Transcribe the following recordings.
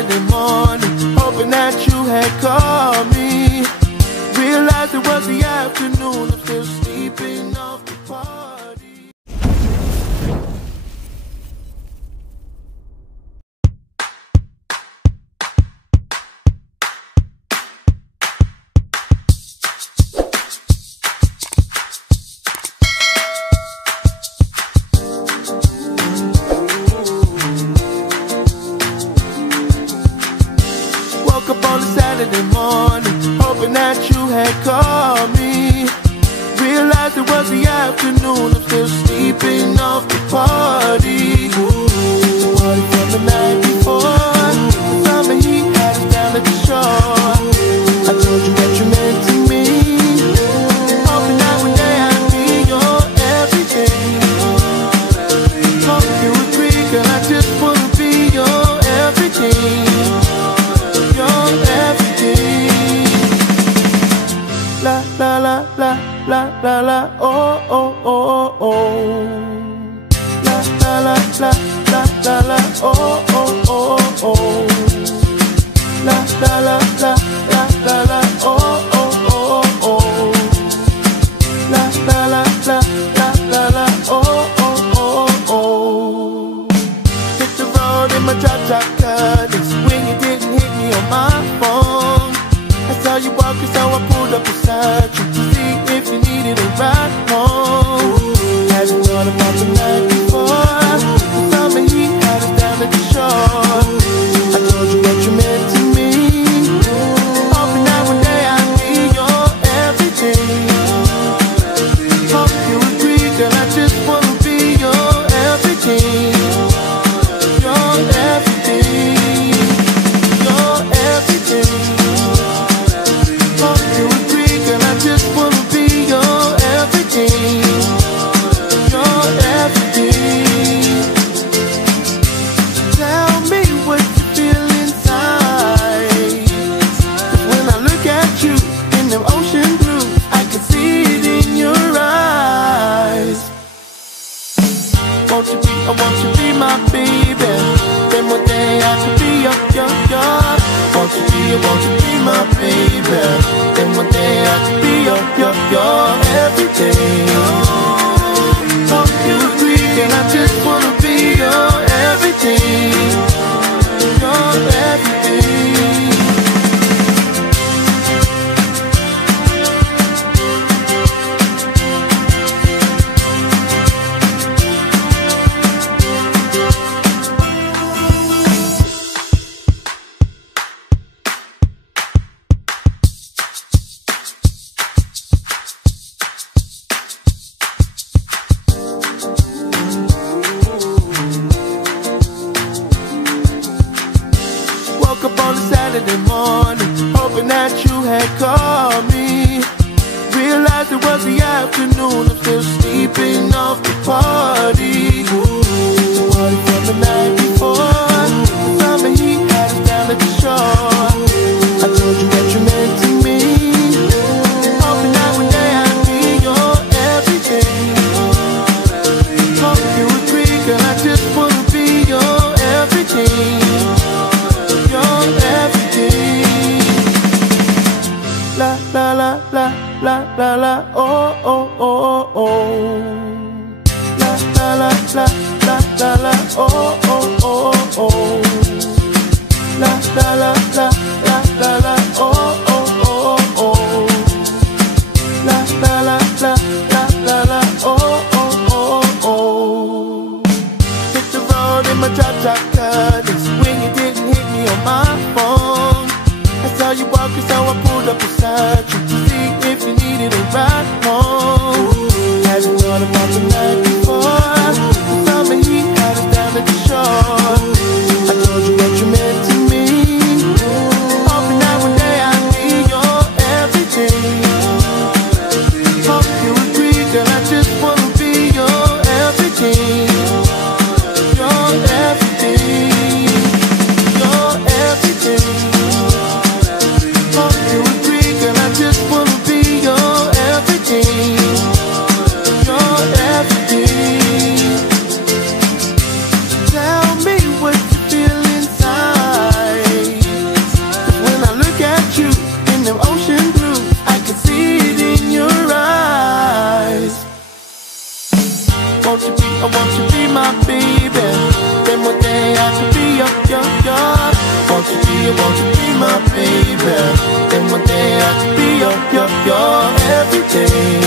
Saturday morning, hoping that you had called me. Realized it was the afternoon, I'm still sleeping off the party. Woke up on a Saturday morning, hoping that you had called me. Realized it was the afternoon, I'm still sleeping off the party. The party from the night before, the summer heat had us down at the shore. I told you what you meant to me, hoping that one day I'd be your everything. Hope you agree, girl, I just wanna be your everything. La la la la la la la oh oh oh oh. La la la la la la la oh oh oh oh. La la la la la la la oh oh oh oh. La la la la la la la oh oh oh oh. Hit the road in my drop cut. It's when you didn't hit me on my phone. I saw you walking, so I pulled up beside you to see if you needed a ride home. Hadn't thought about the night before, the summer heat had us down at the shore. I told you what you meant to me, hoping that one day I'd be your everything. Hope you agree, girl, I just wanna be your everything. Your everything. Your everything. Hope you agree, girl, I just wanna be your everything. Your everything. Tell me what you feel inside. 'Cause when I look at you in them ocean blue, I can see it in your eyes. Won't you be, I want you be my baby. Then one day I could be your. Won't you be my baby? Then one day I could be your everything. Hope you agree, and I just wanna be your everything. Your everything. Woke up on a Saturday morning, hoping that you had called me. Realized it was the afternoon, I'm still sleeping off the party. The party from the night before, the summer heat had us down at the shore. I told you what you meant to me, hoping that one day I'd be your everything. Hope you agree, girl, I just wanna be your everything. Your everything. La la la la la la la oh oh oh oh. La la la la la la la oh oh oh oh. La la la la la la la oh oh oh oh. La la la la la la la oh oh oh oh. Hit the road in my drop cut. It's when you didn't hit me on my phone. I saw you walking, so I pulled up beside you to see if you needed a ride home. Hadn't thought about the night before, the summer heat had us down at the shore. I told you what you meant to me, hoping that one day I'd be your everything. Hope you agree, girl, I just wanna be your everything. Your everything. Your everything. Hope you agree, girl, I just wanna be your everything. won't you be my baby? Then one day I could be your everything.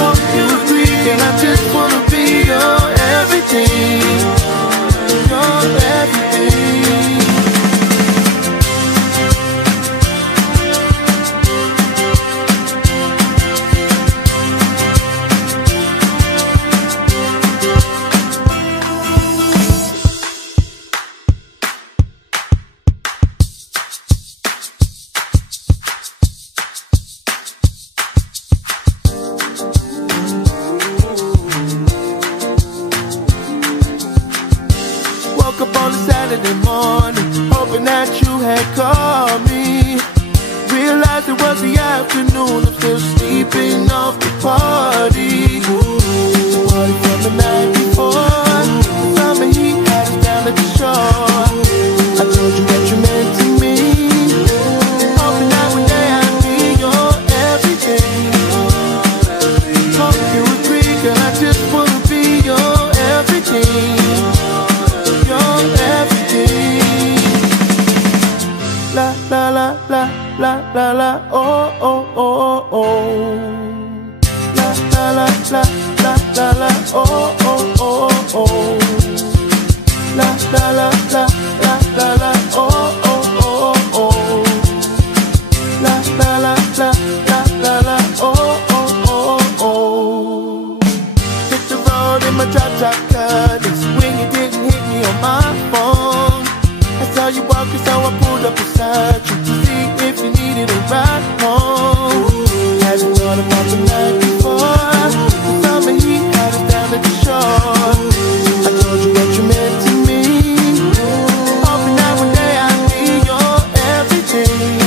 Hope you agree, and I just wanna be your everything. Your everything. Saturday morning, hoping that you had called me. Realized it was the afternoon, I'm still sleeping off the party. The party from the night before, the summer heat had us down at the shore. I told you that you meant to me, hoping that one day I'd be your everything. Hope you agree, girl, I just wanna be your everything. La la la la la la la oh oh oh oh. La la la la la la la oh oh oh oh. La la la la la la la oh oh oh oh. La la la la la la la oh oh oh oh. Hit the road in my drop cutters when you didn't hit me on my phone. I saw you walking, so I pulled up beside you to see if you needed a ride home. Hadn't thought about the night before. The summer heat had us down at the shore. I told you what you meant to me, hoping that one day I'd be your everything.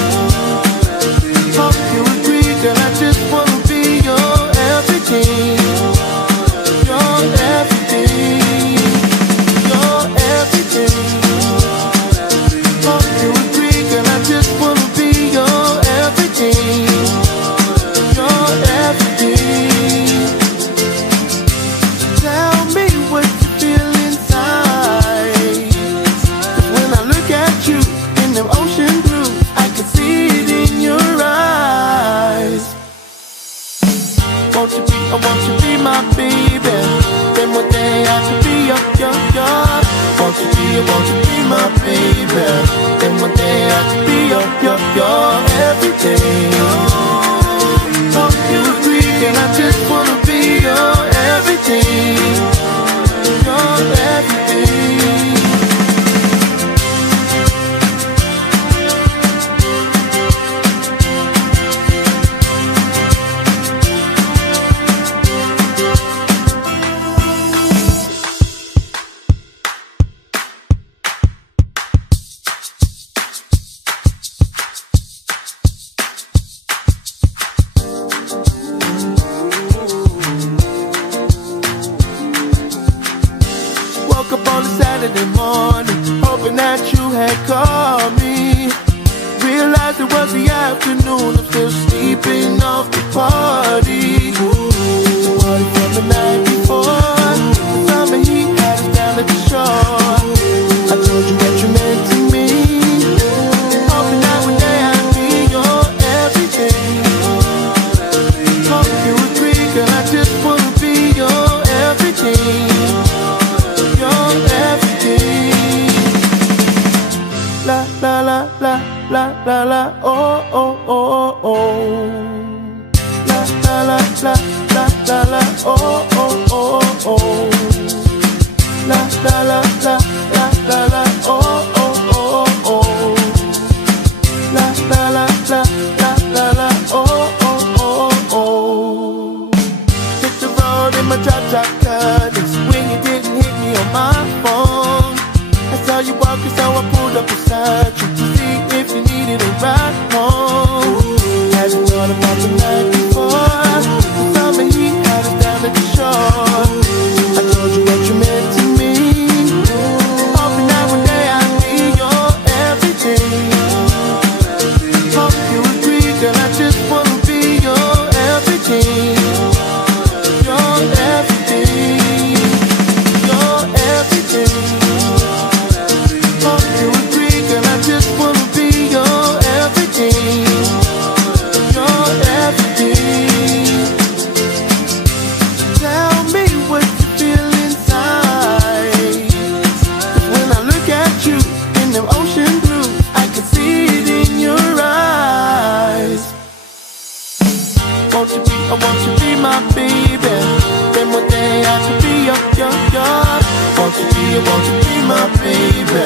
Hope you agree, girl, I just wanna be your everything. Your everything. Your everything. Hope you agree, girl, I just wanna be your everything. Your everything. Tell me what you feel inside. 'Cause when I look at you in them ocean blue, I can see it in your eyes. Won't you be my baby? Then one day I could be your. Won't you be my baby? Then one day I could be your everything. Hope you agree, and I just wanna be your everything. Your everything. Saturday morning, hoping that you had called me. Realized it was the afternoon, I'm still sleeping off the party. The party from the night before, the summer heat had us down at the shore. I told you what you meant to me, hoping that one day I'd be your everything. Hope you agree, girl, I just wanna be your everything. Your everything. La la la la la la la oh oh oh oh. La la la la la la la oh oh oh oh. La la la la la la la oh oh oh oh. La la la la la la la oh oh oh oh. Hit the road in my drop cutters when you didn't hit me on my phone. I saw you walking, so I pulled up beside you to see if you needed a ride home. Hadn't thought about the night before. The summer heat had us down at the shore. I told you what you meant to me, hoping that one day I'd be your everything. Hope you agree, girl, I just wanna be your everything. Your everything. Your everything. won't you be my baby?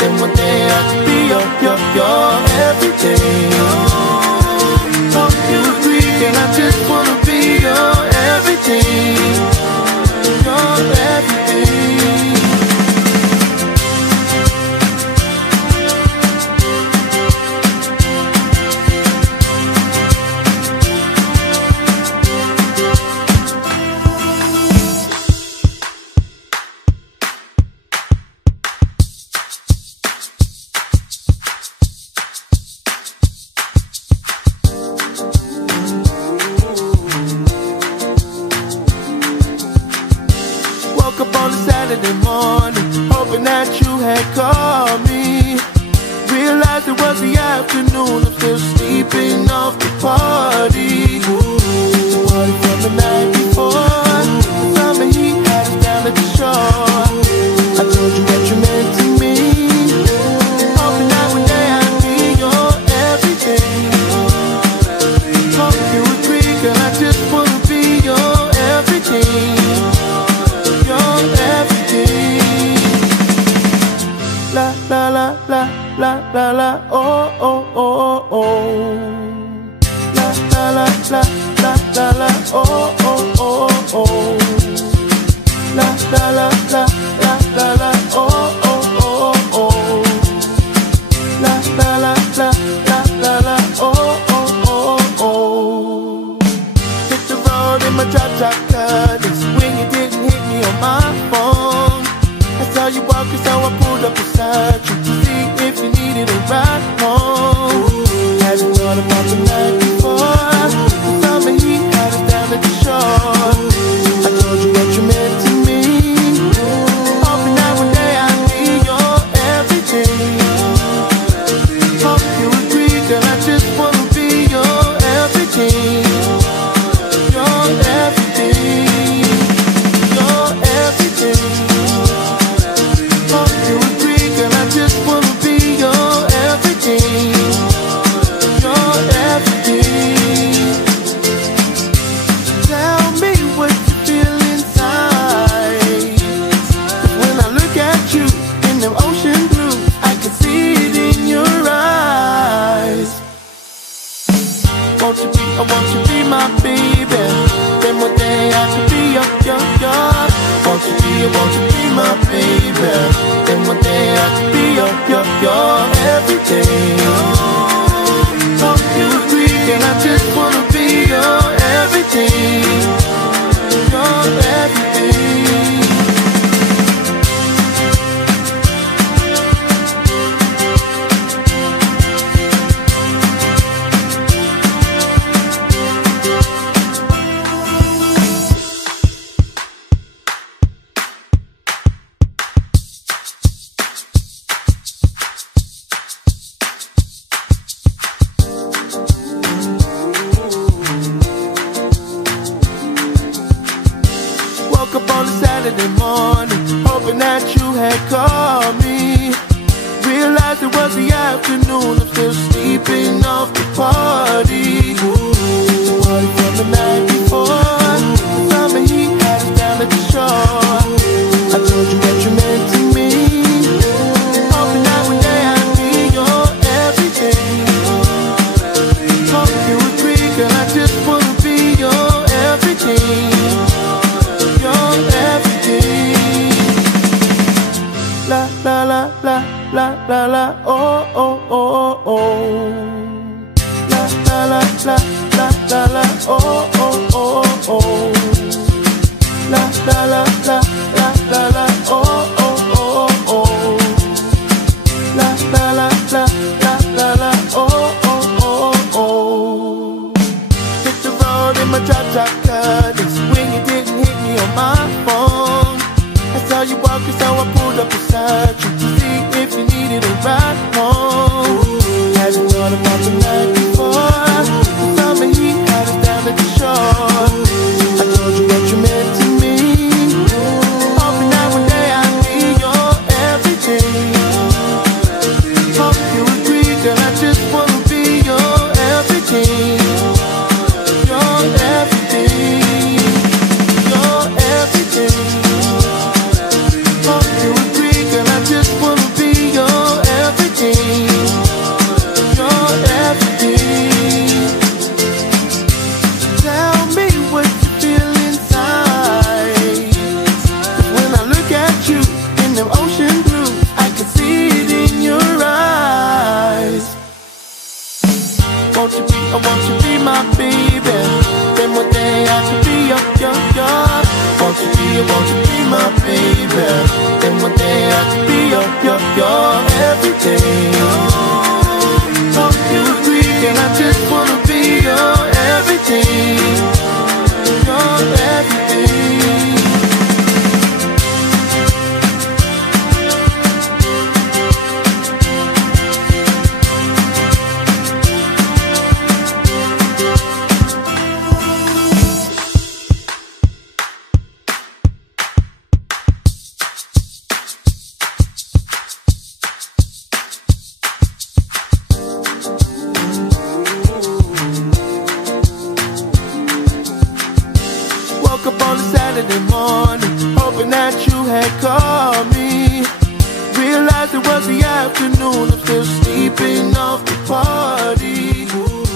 Then one day I could be your everything. Hope you agree, and I just wanna be your everything. Your everything. Up on a Saturday morning, hoping that you had called me. Realized it was the afternoon, I'm still sleeping off the party. The party from the night before, the summer heat had us down at the shore. I told you that you meant to me, hoping that one day I'd be your everything. Hope you agree, girl, I just wanna be your everything. La la la la la la la oh oh oh oh. La la la la la la la oh oh oh oh. La la la la la la la oh oh oh oh. La la la la la la la oh oh oh oh. Hit the road in my drop cut. It's when you didn't hit me on my phone. I saw you walking, so I pulled up beside you to see if you needed a ride home. Hadn't thought about the night before. The summer heat had us down at the shore. I told you what you meant to me, hoping that one day I'd be your everything. Hope you agree, girl, I just wanna be your everything. Your everything. Your everything. Hope you agree, girl, I just wanna be your everything. Your everything. Tell me what you feel inside. 'Cause when I look at you in them ocean blue, I can see it in your eyes. Won't you be my baby? Then one day I could be your. Won't you be my baby? Then one day I could be your everything. Hope you agree, and I just wanna be your everything. Your everything. Up on a Saturday morning, hoping that you had called me. Realized it was the afternoon, I'm still sleeping off the party. The party from the night before, the summer heat had us down at the shore. I told you what you meant to me, hoping that one day I'd be your everything. Hope you agree, girl, I just wanna be your everything. Your everything. La la la la la la la oh oh oh oh. La la la la la la la oh oh oh oh. La la la la la la la oh oh oh oh. La la la la la la la oh oh oh oh. Hit the road in my drop cut. It's when you didn't hit me on my phone. I saw you walking, so I pulled up beside you to see if you needed a ride home. Hadn't thought about the night before. The summer heat had us down at the shore. I told you what you meant to me, hoping that one day I'd be your everything. Hope you agree, girl, I just wanna be your everything. Your everything. Your everything. Hope you Saturday morning, hoping that you had called me. Realized it was the afternoon, I'm still sleeping off the party.